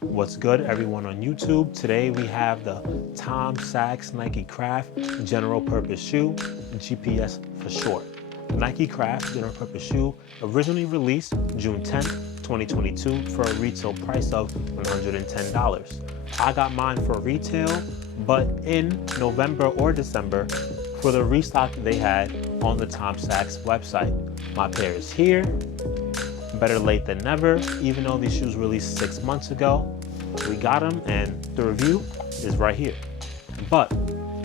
What's good, everyone on YouTube? Today we have the Tom Sachs NikeCraft General Purpose Shoe, GPS for short. The NikeCraft General Purpose Shoe originally released June 10th, 2022 for a retail price of $110. I got mine for retail, but in November or December for the restock they had on the Tom Sachs website. My pair is here. Better late than never. Even though these shoes released 6 months ago, we got them and the review is right here. But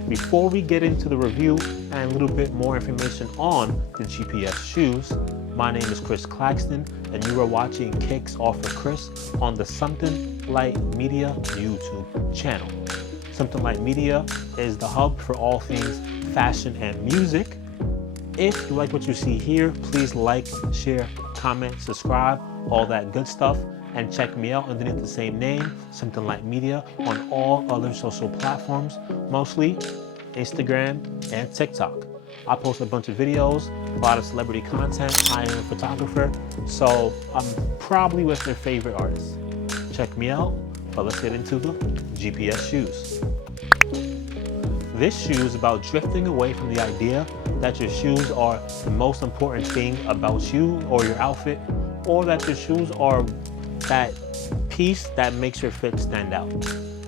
before we get into the review and a little bit more information on the GPS shoes, my name is Chris Claxton and you are watching Kicks Off with Chris on the Something Light Media YouTube channel. Something Light Media is the hub for all things fashion and music. If you like what you see here, please like, share, comment, subscribe, all that good stuff, and check me out underneath the same name, Something Light Media, on all other social platforms, mostly Instagram and TikTok. I post a bunch of videos, a lot of celebrity content. I am a photographer, so I'm probably with their favorite artists. Check me out, but let's get into the GPS shoes. This shoe is about drifting away from the idea that your shoes are the most important thing about you or your outfit, or that your shoes are that piece that makes your fit stand out.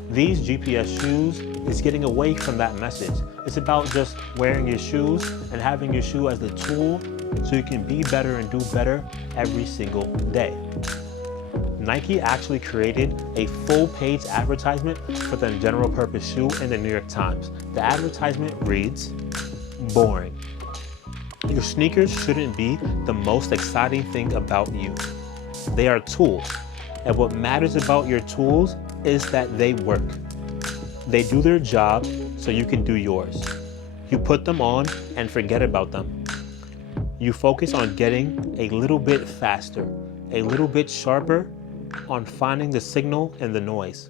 These GPS shoes is getting away from that message. It's about just wearing your shoes and having your shoe as the tool so you can be better and do better every single day. Nike actually created a full-page advertisement for the general purpose shoe in the New York Times. The advertisement reads, "Boring. Your sneakers shouldn't be the most exciting thing about you. They are tools, and what matters about your tools is that they work. They do their job so you can do yours. You put them on and forget about them. You focus on getting a little bit faster, a little bit sharper, on finding the signal in the noise.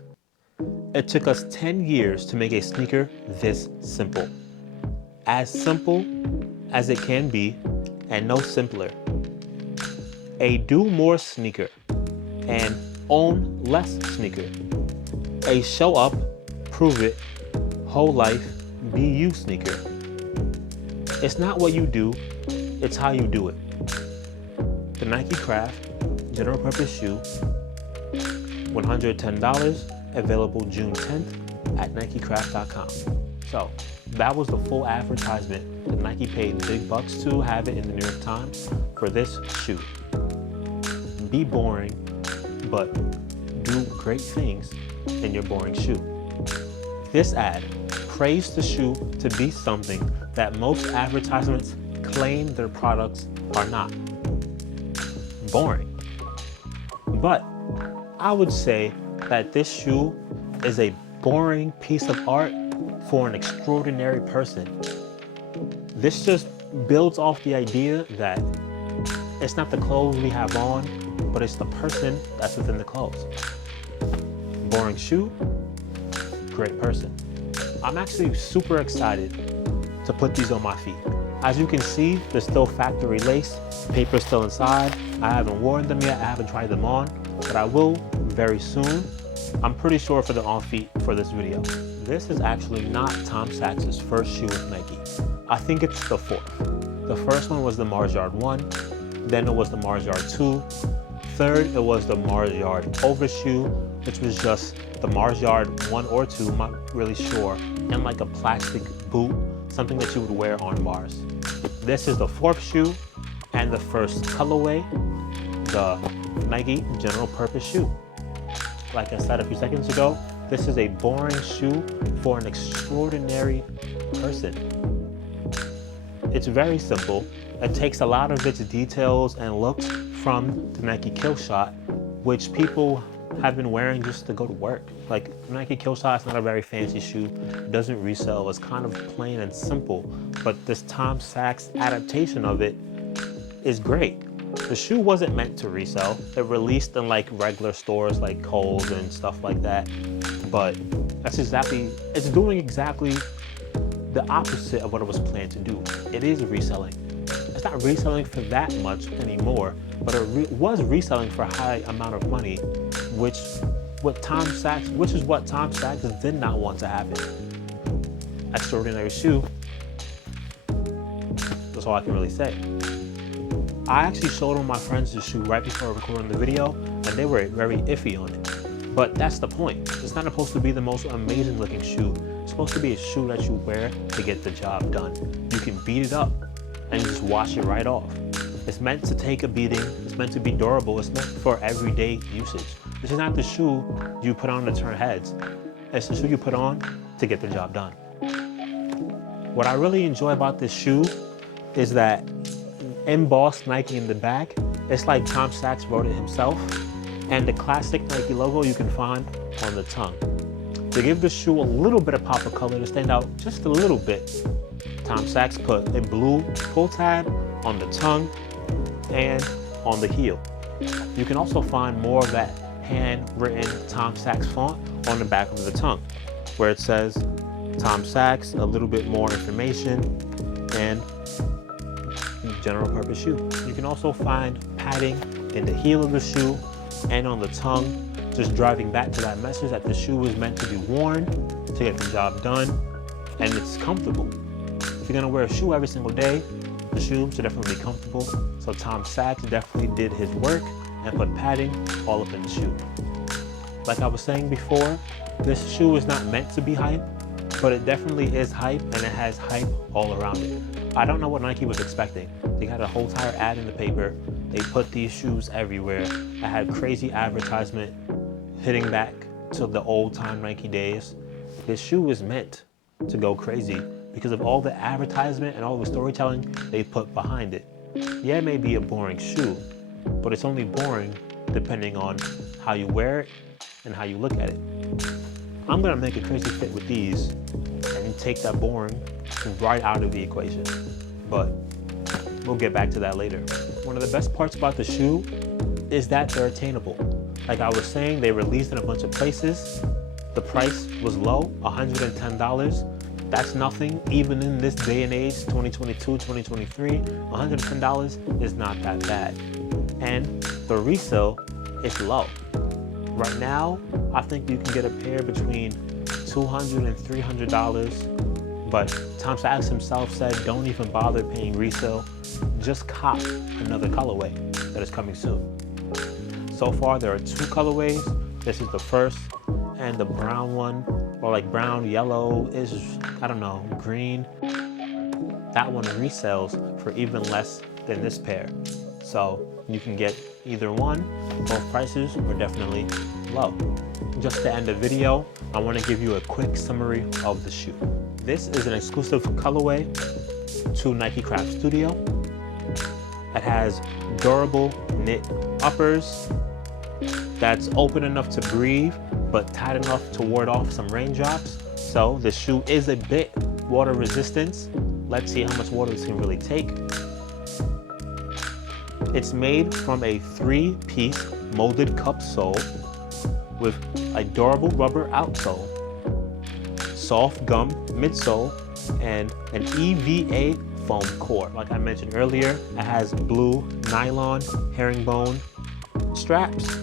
It took us 10 years to make a sneaker this simple. As simple as it can be, and no simpler. A do more sneaker and own less sneaker. A show up, prove it, whole life, be you sneaker. It's not what you do, it's how you do it." The NikeCraft General Purpose Shoe, $110, available June 10th at NikeCraft.com. So that was the full advertisement that Nike paid big bucks to have it in the New York Times for this shoe. Be boring, but do great things in your boring shoe. This ad praised the shoe to be something that most advertisements claim their products are not. Boring. But I would say that this shoe is a boring piece of art for an extraordinary person. This just builds off the idea that it's not the clothes we have on, but it's the person that's within the clothes. Boring shoe, great person. I'm actually super excited to put these on my feet. As you can see, they're still factory lace, paper's still inside. I haven't worn them yet, I haven't tried them on, but I will very soon. I'm pretty sure for the on feet for this video. This is actually not Tom Sachs's first shoe with Nike. I think it's the fourth. The first one was the Mars Yard 1, then it was the Mars Yard 2, third it was the Mars Yard Overshoe, which was just the Mars Yard 1 or 2, I'm not really sure, in like a plastic boot, something that you would wear on Mars. This is the fourth shoe and the first colorway, the Nike General Purpose Shoe. Like I said a few seconds ago, this is a boring shoe for an extraordinary person. It's very simple. It takes a lot of its details and looks from the Nike Kill Shot, which people have been wearing just to go to work. Like Nike Kill Shot is not a very fancy shoe, it doesn't resell, it's kind of plain and simple, but this Tom Sachs adaptation of it is great. The shoe wasn't meant to resell. It released in like regular stores like Kohl's and stuff like that, but it's doing exactly the opposite of what it was planned to do. It is reselling. It's not reselling for that much anymore, but it was reselling for a high amount of money, which which is what Tom Sachs did not want to happen. Extraordinary shoe. That's all I can really say. I actually showed all my friends this shoe right before recording the video, and they were very iffy on it. But that's the point. It's not supposed to be the most amazing looking shoe. It's supposed to be a shoe that you wear to get the job done. You can beat it up and just wash it right off. It's meant to take a beating. It's meant to be durable. It's meant for everyday usage. This is not the shoe you put on to turn heads. It's the shoe you put on to get the job done. What I really enjoy about this shoe is that embossed Nike in the back, it's like Tom Sachs wrote it himself, and the classic Nike logo you can find on the tongue. To give the shoe a little bit of pop of color to stand out just a little bit, Tom Sachs put a blue pull tab on the tongue and on the heel. You can also find more of that handwritten Tom Sachs font on the back of the tongue, where it says Tom Sachs, a little bit more information, and general purpose shoe. You can also find padding in the heel of the shoe and on the tongue, just driving back to that message that the shoe was meant to be worn to get the job done, and it's comfortable. If you're gonna wear a shoe every single day, the shoe should definitely be comfortable. So Tom Sachs definitely did his work and put padding all up in the shoe. Like I was saying before, this shoe is not meant to be hype, but it definitely is hype, and it has hype all around it. I don't know what Nike was expecting. They had a whole entire ad in the paper. They put these shoes everywhere. I had crazy advertisement hitting back to the old time Nike days. This shoe was meant to go crazy because of all the advertisement and all the storytelling they put behind it. Yeah, it may be a boring shoe, but it's only boring depending on how you wear it and how you look at it. I'm gonna make a crazy fit with these and take that boring right out of the equation, but we'll get back to that later. One of the best parts about the shoe is that they're attainable. Like I was saying, they released in a bunch of places. The price was low, $110. That's nothing, even in this day and age, 2022, 2023, $110 is not that bad. And the resale is low. Right now, I think you can get a pair between $200 and $300, but Tom Sachs himself said, don't even bother paying resale, just cop another colorway that is coming soon. So far, there are 2 colorways. This is the first, and the brown one, or like brown, yellow, is, I don't know, green. That one resells for even less than this pair. So you can get either one. Both prices are definitely low. Just to end the video, I want to give you a quick summary of the shoe. This is an exclusive colorway to NikeCraft Studio. It has durable knit uppers that's open enough to breathe, but tight enough to ward off some raindrops. So the shoe is a bit water resistant. Let's see how much water this can really take. It's made from a 3-piece molded cup sole with a durable rubber outsole, soft gum midsole, and an EVA foam core. Like I mentioned earlier, it has blue nylon herringbone straps.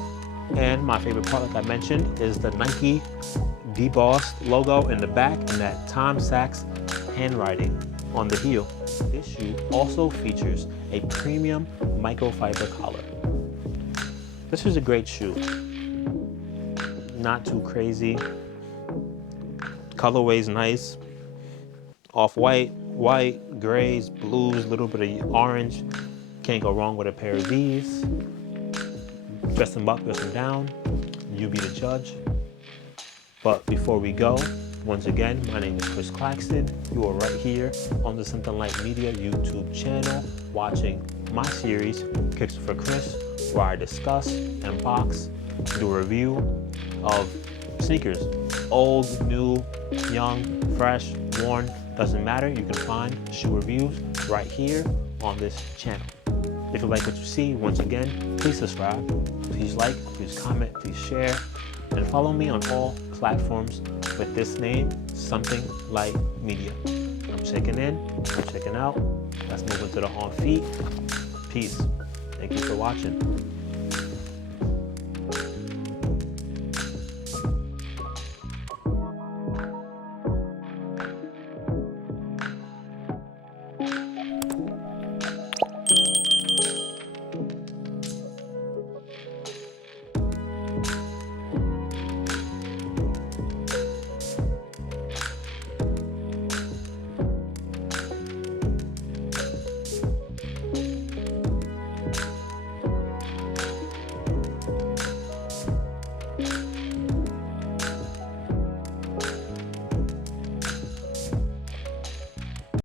And my favorite part, like I mentioned, is the Nike Debossed logo in the back and that Tom Sachs handwriting on the heel. This shoe also features a premium microfiber collar. This is a great shoe. Not too crazy. Colorway's nice. Off-white, white, grays, blues, a little bit of orange. Can't go wrong with a pair of these. Dress them up, dress them down. You be the judge. But before we go, once again, my name is Chris Claxton. You are right here on the Something Like Media YouTube channel watching my series, Kicks for Chris, where I discuss, unbox, do a review of sneakers. Old, new, young, fresh, worn, doesn't matter. You can find shoe reviews right here on this channel. If you like what you see, once again, please subscribe, please like, please comment, please share, and follow me on all platforms with this name, Something Like Media. I'm checking in, I'm checking out. Let's move into the on feet. Peace. Thank you for watching.